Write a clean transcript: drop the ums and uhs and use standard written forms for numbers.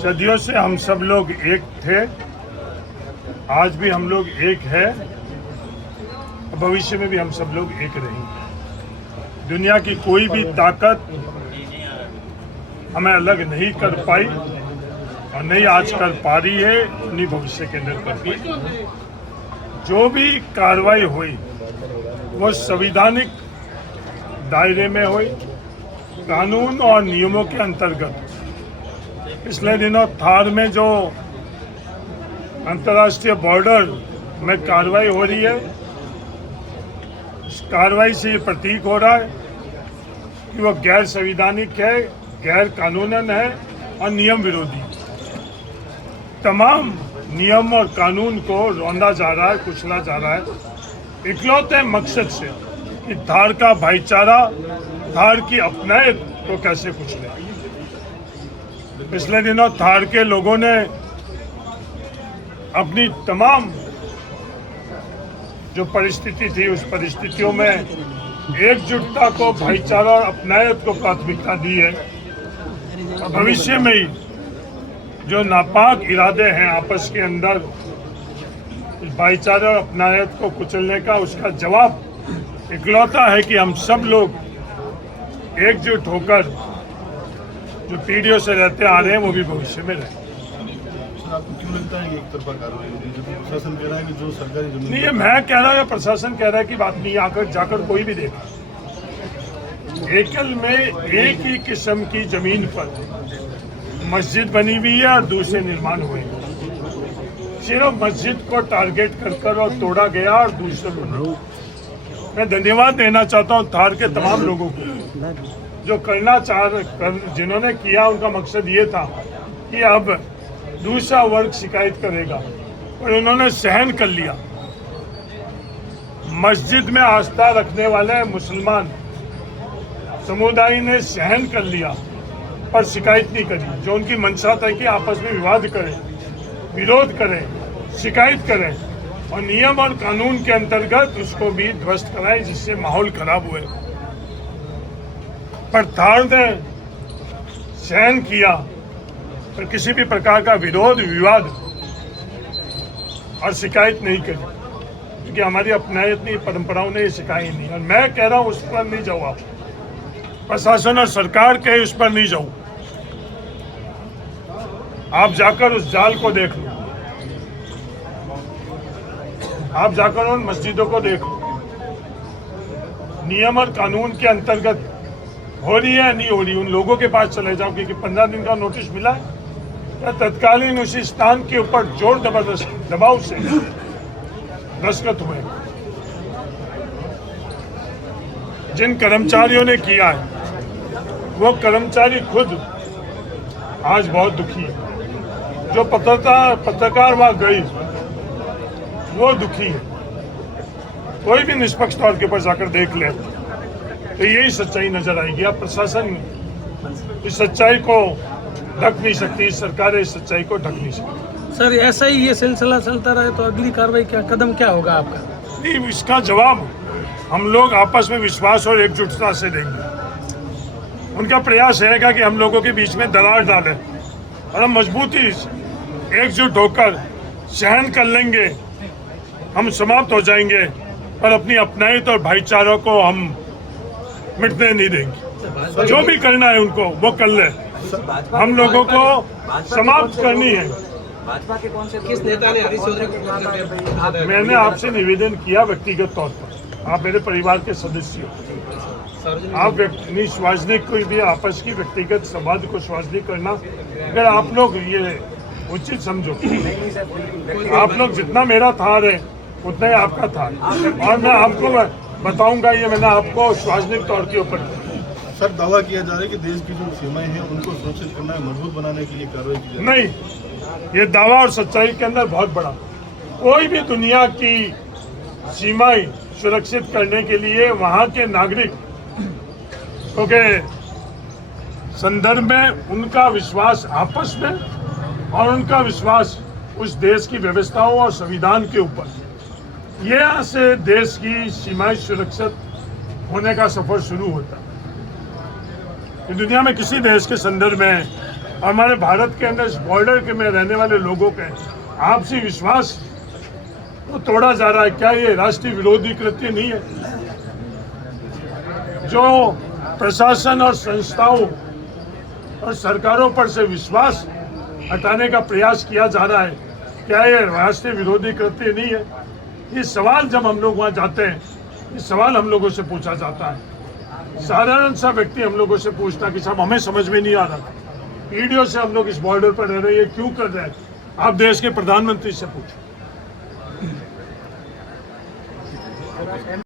सदियों से हम सब लोग एक थे, आज भी हम लोग एक है, भविष्य में भी हम सब लोग एक रहेंगे। दुनिया की कोई भी ताकत हमें अलग नहीं कर पाई और नहीं आज कर पा रही है, नहीं भविष्य के अंदर कर पाई। जो भी कार्रवाई हुई वो संवैधानिक दायरे में हुई, कानून और नियमों के अंतर्गत। पिछले दिनों थार में जो अंतर्राष्ट्रीय बॉर्डर में कार्रवाई हो रही है, इस कार्रवाई से ये प्रतीक हो रहा है कि वो गैर संवैधानिक है, गैर कानूनन है और नियम विरोधी। तमाम नियम और कानून को रौंदा जा रहा है, कुचला जा रहा है, इकलौते मकसद से कि धार का भाईचारा, धार की अपनायत को कैसे कुचले। पिछले दिनों धार के लोगों ने अपनी तमाम जो परिस्थिति थी, उस परिस्थितियों में एकजुटता को, भाईचारा और अपनायत को प्राथमिकता दी है और भविष्य में ही जो नापाक इरादे हैं आपस के अंदर इस भाईचारा और अपनायत को कुचलने का, उसका जवाब इकलौता है कि हम सब लोग एकजुट होकर जो पीढ़ियों से रहते आ रहे हैं वो भी भविष्य में रहे। आपको क्यों लगता है कि एक तरफा कार्रवाई हो रही है? जब प्रशासन कह रहा है कि जो सरकारी जमीन नहीं, ये मैं कह रहा हूँ या प्रशासन कह रहा है कि बात नहीं, आकर जाकर कोई भी देखे। एकल में एक ही किस्म की जमीन पर मस्जिद बनी हुई है और दूसरे निर्माण हुए। सिर्फ मस्जिद को टारगेट कर और तोड़ा गया और दूसरे बना। मैं धन्यवाद देना चाहता हूँ थार के तमाम लोगों को जो जिन्होंने किया। उनका मकसद ये था कि अब दूसरा वर्ग शिकायत करेगा और उन्होंने सहन कर लिया। मस्जिद में आस्था रखने वाले मुसलमान समुदाय ने सहन कर लिया पर शिकायत नहीं करी। जो उनकी मंशा था कि आपस में विवाद करें, विरोध करें, शिकायत करें और नियम और कानून के अंतर्गत उसको भी ध्वस्त कराए, जिससे माहौल खराब हुए। पर थार ने सहन किया पर किसी भी प्रकार का विरोध, विवाद और शिकायत नहीं करी, क्योंकि हमारी अपनायत नहीं, परंपराओं ने ये सिखाई नहीं। और मैं कह रहा हूँ उस पर नहीं जाऊँ, आप प्रशासन और सरकार के उस पर नहीं जाऊँ। आप जाकर उस जाल को देख लो, आप जाकर उन मस्जिदों को देख लो, नियम और कानून के अंतर्गत हो रही है नहीं हो रही। उन लोगों के पास चले जाओ, क्योंकि 15 दिन का नोटिस मिला है, या तत्कालीन उसी स्थान के ऊपर जोर जबरदस्त दबाव से दस्तखत हुए। जिन कर्मचारियों ने किया है वो कर्मचारी खुद आज बहुत दुखी है। जो पत्रकार वहां गई वो दुखी है। कोई भी निष्पक्ष तौर के ऊपर जाकर देख ले तो यही सच्चाई नजर आएगी। अब प्रशासन इस सच्चाई को ढक नहीं सकती, सरकार इस सच्चाई को ढक नहीं सकती। सर, ऐसा ही ये सिलसिला चलता रहे तो अगली कार्रवाई कदम क्या होगा आपका? नहीं, इसका जवाब हम लोग आपस में विश्वास और एकजुटता से देंगे। उनका प्रयास रहेगा कि हम लोगों के बीच में दरार डालें और हम मजबूती से एकजुट होकर सहन कर लेंगे। हम समाप्त हो जाएंगे पर अपनी अपनायत और भाईचारा को हम मिटने नहीं देंगे। जो भी करना है उनको वो कर ले, हम लोगों को समाप्त करनी है। भाजपा के कौन से किस नेता ने हरीश चौधरी को? मैंने आपसे निवेदन किया व्यक्तिगत तौर पर, आप मेरे परिवार के सदस्य हो, आप सार्वजनिक कोई भी आपस की व्यक्तिगत संवाद को सार्वजनिक करना अगर आप लोग ये उचित समझो। आप लोग जितना मेरा थार है उतना ही आपका थार, और मैं आपको बताऊंगा, ये मैंने आपको सार्वजनिक तौर के ऊपर। सर, दावा किया जा रहा है कि देश की जो सीमाएं हैं उनको सुरक्षित करना है, मजबूत बनाने के लिए कार्रवाई की जा रही है। नहीं, ये दावा और सच्चाई के अंदर बहुत बड़ा, कोई भी दुनिया की सीमाएं सुरक्षित करने के लिए वहां के नागरिक के संदर्भ में उनका विश्वास आपस में और उनका विश्वास उस देश की व्यवस्थाओं और संविधान के ऊपर, यहाँ से देश की सीमाएं सुरक्षित होने का सफर शुरू होता है। दुनिया में किसी देश के संदर्भ में हमारे भारत के अंदर इस बॉर्डर के में रहने वाले लोगों के आपसी विश्वास तो तोड़ा जा रहा है। क्या ये राष्ट्रीय विरोधी कृत्य नहीं है? जो प्रशासन और संस्थाओं और सरकारों पर से विश्वास हटाने का प्रयास किया जा रहा है, क्या ये राष्ट्रीय विरोधी कृत्य नहीं है? ये सवाल जब हम लोग वहाँ जाते हैं, ये सवाल हम लोगों से पूछा जाता है। साधारण सा व्यक्ति हम लोगों से पूछता कि साहब हमें समझ में नहीं आ रहा, वीडियो से हम लोग इस बॉर्डर पर रह रहे हैं, ये क्यों कर रहे हैं? आप देश के प्रधानमंत्री से पूछो।